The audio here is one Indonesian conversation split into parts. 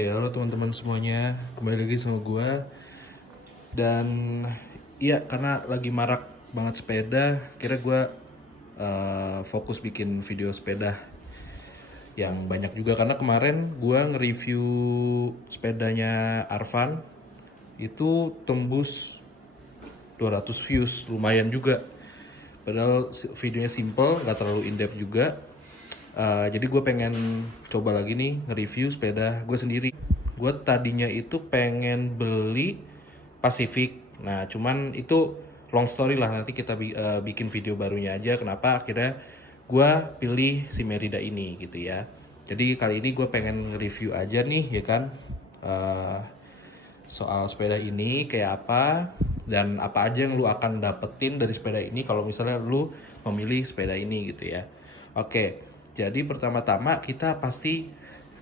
Ya, halo teman-teman semuanya, kembali lagi sama gue. Dan iya, karena lagi marak banget sepeda, kira gue fokus bikin video sepeda yang banyak juga. Karena kemarin gue nge-review sepedanya Arvan, itu tembus 200 views, lumayan juga. Padahal videonya simple, nggak terlalu in-depth juga. Jadi gue pengen coba lagi nih nge-review sepeda gue sendiri. Gue tadinya itu pengen beli Pacific. Nah, cuman itu long story lah, nanti kita bikin video barunya aja. Kenapa akhirnya gue pilih si Merida ini gitu ya. Jadi kali ini gue pengen nge-review aja nih ya kan. Eh, Soal sepeda ini kayak apa dan apa aja yang lu akan dapetin dari sepeda ini kalau misalnya lu memilih sepeda ini gitu ya. Oke, jadi pertama-tama kita pasti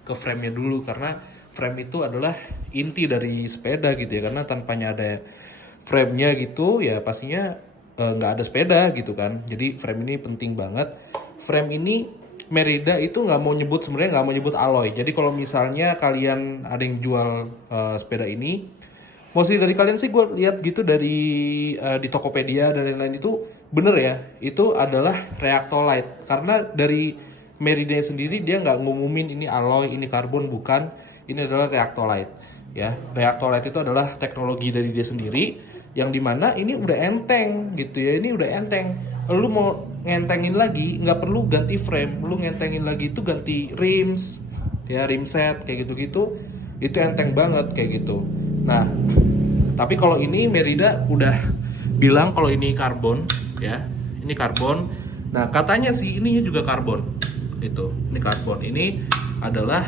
ke frame-nya dulu karena frame itu adalah inti dari sepeda gitu ya, karena tanpanya ada frame-nya gitu ya pastinya nggak ada sepeda gitu kan. Jadi frame ini penting banget. Frame ini Merida itu nggak mau nyebut, sebenarnya nggak mau nyebut alloy. Jadi kalau misalnya kalian ada yang jual sepeda ini, mostly dari kalian sih gue lihat gitu dari di Tokopedia dan lain-lain itu bener ya, itu adalah Reactolite. Karena dari Merida sendiri dia nggak ngumumin ini alloy, ini karbon, bukan. Ini adalah Reactolite. Ya, Reactolite itu adalah teknologi dari dia sendiri yang dimana ini udah enteng gitu ya, ini udah enteng. Lu mau ngentengin lagi nggak perlu ganti frame, lu ngentengin lagi itu ganti rims ya, rim set kayak gitu-gitu, itu enteng banget kayak gitu. Nah, tapi kalau ini Merida udah bilang kalau ini karbon ya, ini karbon. Nah, katanya sih ininya juga karbon gitu, ini karbon. Ini adalah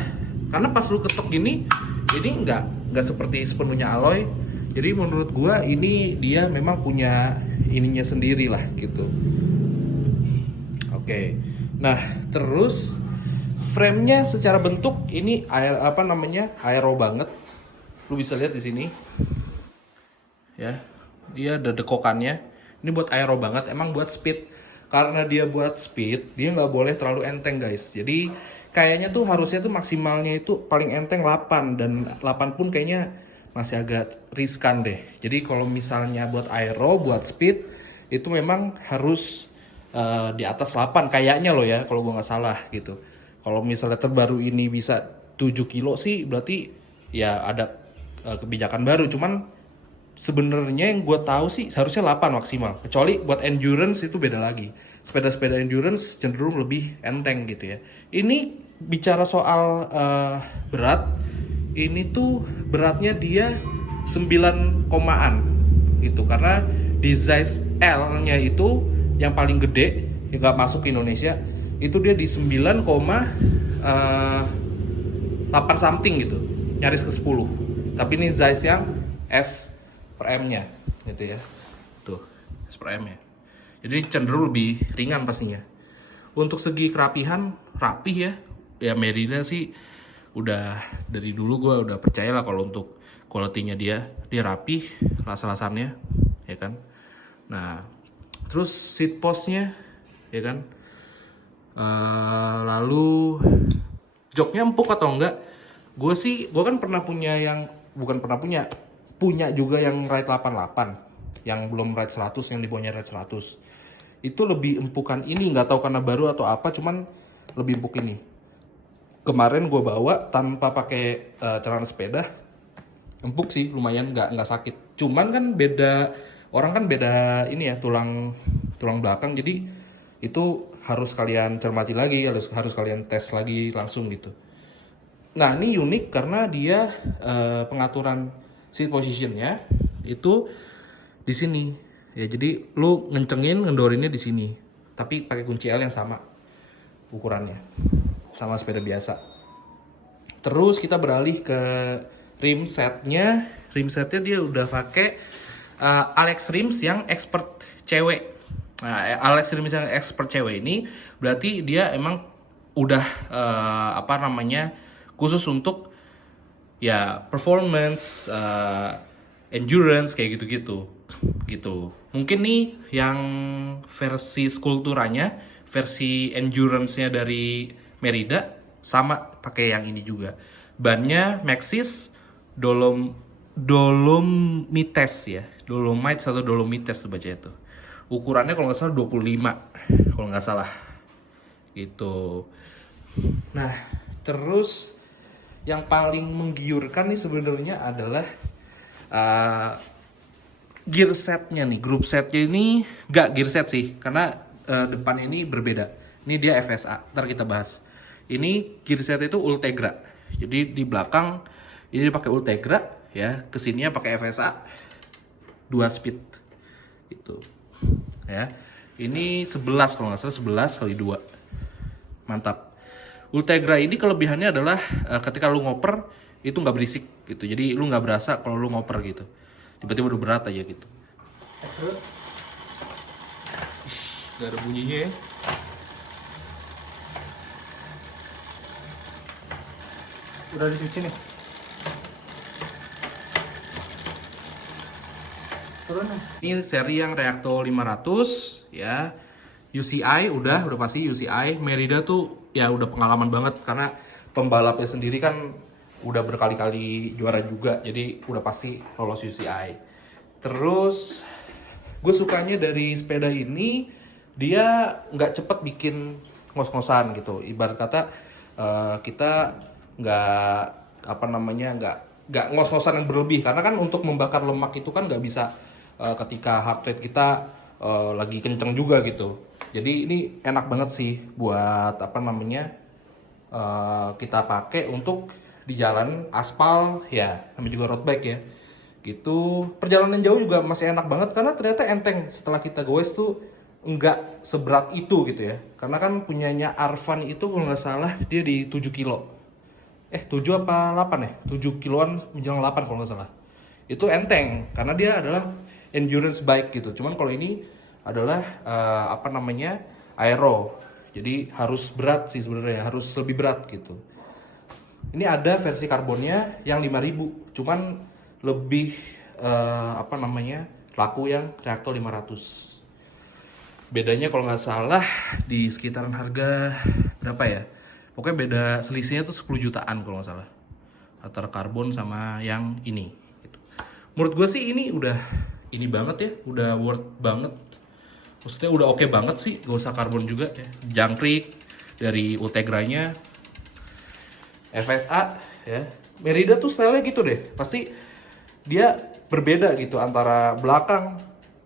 karena pas lu ketok gini, ini nggak seperti sepenuhnya alloy. Jadi menurut gua ini dia memang punya ininya sendiri lah gitu. Oke. Nah, terus frame-nya secara bentuk ini aero banget. Lu bisa lihat di sini. Ya. Dia ada dekokannya. Ini buat aero banget, emang buat speed. Karena dia buat speed, dia nggak boleh terlalu enteng, guys. Jadi kayaknya tuh harusnya tuh maksimalnya itu paling enteng 8, dan 8 pun kayaknya masih agak riskan deh. Jadi kalau misalnya buat aero, buat speed itu memang harus di atas 8 kayaknya loh ya, kalau gue nggak salah gitu. Kalau misalnya terbaru ini bisa 7 kilo sih berarti ya ada kebijakan baru. Cuman sebenarnya yang gue tahu sih seharusnya 8 maksimal. Kecuali buat endurance itu beda lagi. Sepeda-sepeda endurance cenderung lebih enteng gitu ya. Ini bicara soal berat, ini tuh beratnya dia 9 komaan gitu, karena di size L-nya itu yang paling gede yang nggak masuk ke Indonesia itu dia di 9,8 something gitu, nyaris ke 10. Tapi ini size yang S per M-nya gitu ya, tuh S per M-nya. Jadi cenderung lebih ringan pastinya. Untuk segi kerapihan, rapih ya. Ya Merida sih udah dari dulu gue udah percaya lah kalau untuk quality-nya dia rapih, rasa-rasanya ya kan. Nah, terus seat post-nya ya kan. Lalu joknya empuk atau enggak? Gue kan pernah punya yang bukan pernah punya juga yang Ride 88, yang belum Ride 100, yang di bawahnya Ride 100. Itu lebih empukan ini, nggak tahu karena baru atau apa, cuman lebih empuk ini. Kemarin gue bawa tanpa pakai celana sepeda, empuk sih, lumayan, nggak sakit. Cuman kan beda, orang kan beda ini ya, tulang belakang, jadi itu harus kalian cermati lagi, harus kalian tes lagi langsung gitu. Nah, ini unik karena dia pengaturan seat positionnya itu di sini ya. Jadi lu ngendorinnya di sini, tapi pakai kunci L yang sama ukurannya sama sepeda biasa. Terus kita beralih ke rim setnya. Rim setnya dia udah pakai Alex Rims yang expert cewek. Nah, Alex Rims yang expert cewek ini berarti dia emang udah khusus untuk ya performance, endurance kayak gitu-gitu gitu. Mungkin nih yang versi skulpturanya, versi endurance-nya dari Merida sama pakai yang ini juga. Bannya Maxxis Dolomites ya. Dolomites atau Dolomites tuh baca itu. Ukurannya kalau nggak salah 25 kalau nggak salah. Gitu. Nah, terus yang paling menggiurkan nih sebenarnya adalah gear setnya nih. Group setnya ini nggak gear set sih, karena depan ini berbeda. Ini dia FSA, ntar kita bahas. Ini gear set itu Ultegra. Jadi di belakang ini dipakai Ultegra ya, kesininya pakai FSA 2 speed gitu ya. Ini 11 kalau nggak salah, 11 kali 2. Mantap. Ultegra ini kelebihannya adalah ketika lu ngoper itu nggak berisik gitu. Jadi lu nggak berasa kalau lu ngoper gitu. Tiba-tiba udah berat aja gitu. Gak ada bunyinya ya. Udah dicuci nih. Turun nih. Ini seri yang Reacto 500 ya. UCI udah pasti UCI. Merida tuh ya udah pengalaman banget karena pembalapnya sendiri kan udah berkali-kali juara juga. Jadi udah pasti lolos UCI. Terus gue sukanya dari sepeda ini dia nggak cepet bikin ngos-ngosan gitu. Ibarat kata kita nggak nggak ngos-ngosan yang berlebih, karena kan untuk membakar lemak itu kan nggak bisa ketika heart rate kita lagi kenceng juga gitu. Jadi ini enak banget sih buat kita pakai untuk di jalan aspal ya, namanya juga road bike ya gitu. Perjalanan jauh juga masih enak banget karena ternyata enteng. Setelah kita goes tuh nggak seberat itu gitu ya, karena kan punyanya Arvan itu kalau nggak salah dia di 7 kilo 7 apa 8 ya, 7 kiloan menjelang 8 kalau nggak salah. Itu enteng karena dia adalah endurance bike gitu. Cuman kalau ini adalah aero, jadi harus berat sih sebenarnya, harus lebih berat gitu. Ini ada versi karbonnya yang 5000, cuman lebih laku yang Reacto 500. Bedanya kalau nggak salah di sekitaran harga berapa ya? Pokoknya beda, selisihnya tuh 10 jutaan kalau nggak salah antara karbon sama yang ini gitu. Menurut gue sih ini udah ini banget ya, udah worth banget. Maksudnya udah oke banget sih, gak usah karbon juga ya. Jangkrik dari Ultegranya, FSA ya. Merida tuh stylenya gitu deh. Pasti dia berbeda gitu antara belakang,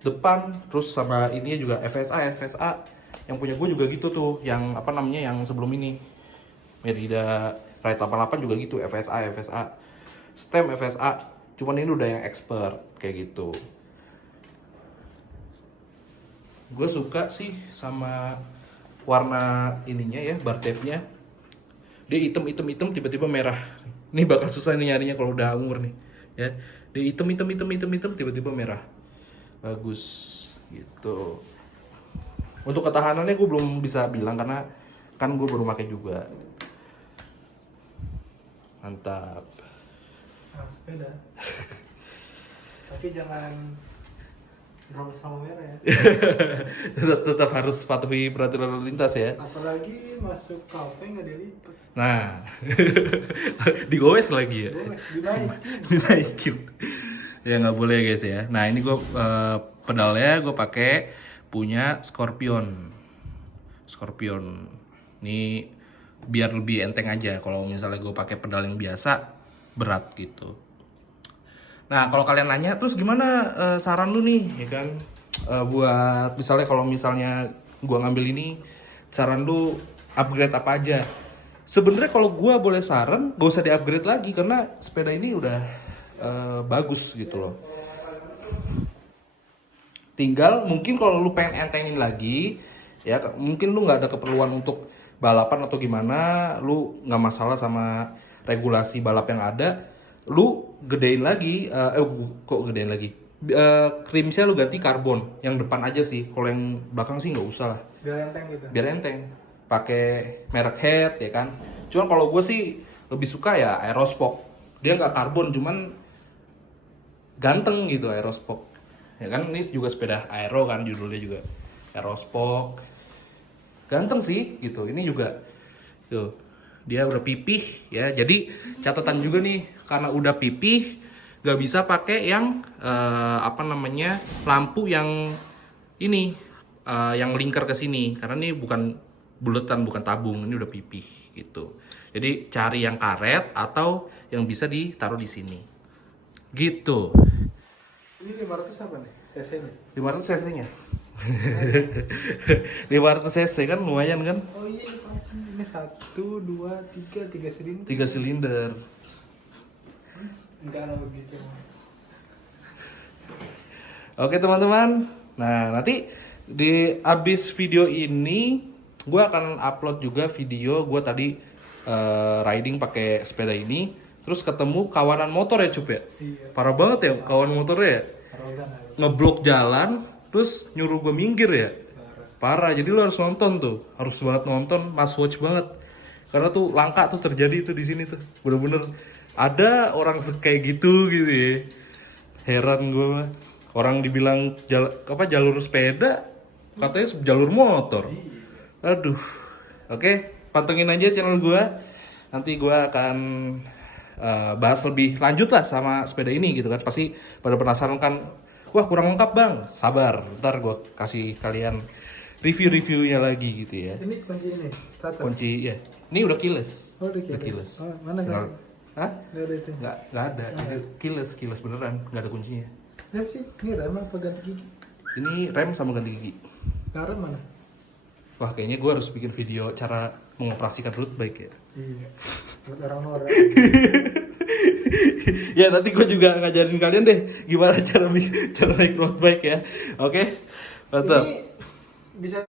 depan, terus sama ininya juga FSA yang punya gue juga gitu tuh, yang yang sebelum ini Merida Ride 88 juga gitu, FSA stem FSA, cuman ini udah yang expert kayak gitu. Gue suka sih sama warna ininya ya, bar tape-nya. Dia hitam tiba-tiba merah. Ini bakal susah nih nyarinya kalau udah umur nih ya. Dia hitam tiba-tiba merah. Bagus gitu. Untuk ketahanannya gue belum bisa bilang karena kan gue baru pakai juga. Mantap. Nah, sepeda. Tapi jangan drop sama merah ya. tetap harus patuhi peraturan lalu lintas ya. Apalagi masuk kafe nggak dilipat. Nah, digowes lagi ya. Dinaikin. Ya nggak boleh guys ya. Nah ini gue pedalnya gue pakai punya Scorpion. Ini biar lebih enteng aja. Kalau misalnya gue pakai pedal yang biasa berat gitu. Nah kalau kalian nanya terus gimana saran lu nih ya kan, buat misalnya gue ngambil ini, saran lu upgrade apa aja? Sebenarnya kalau gue boleh saran gak usah di upgrade lagi karena sepeda ini udah bagus gitu loh. Tinggal mungkin kalau lu pengen entengin lagi ya, mungkin lu nggak ada keperluan untuk balapan atau gimana, lu nggak masalah sama regulasi balap yang ada, lu gedein lagi krimsnya lu ganti karbon yang depan aja sih. Kalau yang belakang sih nggak usah lah, Biar enteng gitu. biar enteng, pakai merek head ya kan. Cuman kalau gue sih lebih suka ya Aerospoke. Dia nggak karbon cuman ganteng gitu Aerospoke ya kan. Ini juga sepeda aero kan, judulnya juga Aerospoke, ganteng sih gitu. Ini juga tuh dia udah pipih ya. Jadi catatan juga nih, karena udah pipih gak bisa pakai yang lampu yang ini yang lingkar ke sini, karena ini bukan buletan, bukan tabung, ini udah pipih gitu. Jadi cari yang karet atau yang bisa ditaruh di sini gitu. Ini 500 apa nih? CC-nya? 500 cc-nya. 500 cc kan lumayan kan? Oh iya, pasti. Ini 1, 2, 3 silinder. 3 silinder. Enggak lah begitu. Oke teman-teman, nah nanti di abis video ini gue akan upload juga video gue tadi riding pakai sepeda ini, terus ketemu kawanan motor ya Cup ya. Iya. Parah banget ya kawan motornya ya, Arogan. ngeblok jalan terus nyuruh gue minggir ya. Parah, jadi lo harus nonton tuh, harus banget nonton, must watch banget, karena tuh langka tuh terjadi tuh di sini tuh, bener-bener ada orang kayak gitu ya. Heran gue mah. Orang dibilang jalur sepeda, katanya jalur motor. Aduh. Oke, pantengin aja channel gue. Nanti gue akan bahas lebih lanjut lah sama sepeda ini gitu kan. Pasti pada penasaran kan, wah kurang lengkap bang. Sabar, ntar gue kasih kalian review-reviewnya lagi gitu ya. Ini kunci ini, starter. Kunci ya. Ini udah keyless. Oh, udah keyless. Oh, mana Tinggal- kan? Hah? Nggak ada itu. Nggak ada. Ini keyless beneran, nggak ada kuncinya. Siapa sih? Ini rem apa ganti gigi? Ini rem sama ganti gigi. Rem mana? Wah, kayaknya gue harus bikin video cara mengoperasikan road bike ya. Iya. Buat orang norak. Ya nanti gue juga ngajarin kalian deh gimana cara naik road bike ya. Oke, mantap. Ini bisa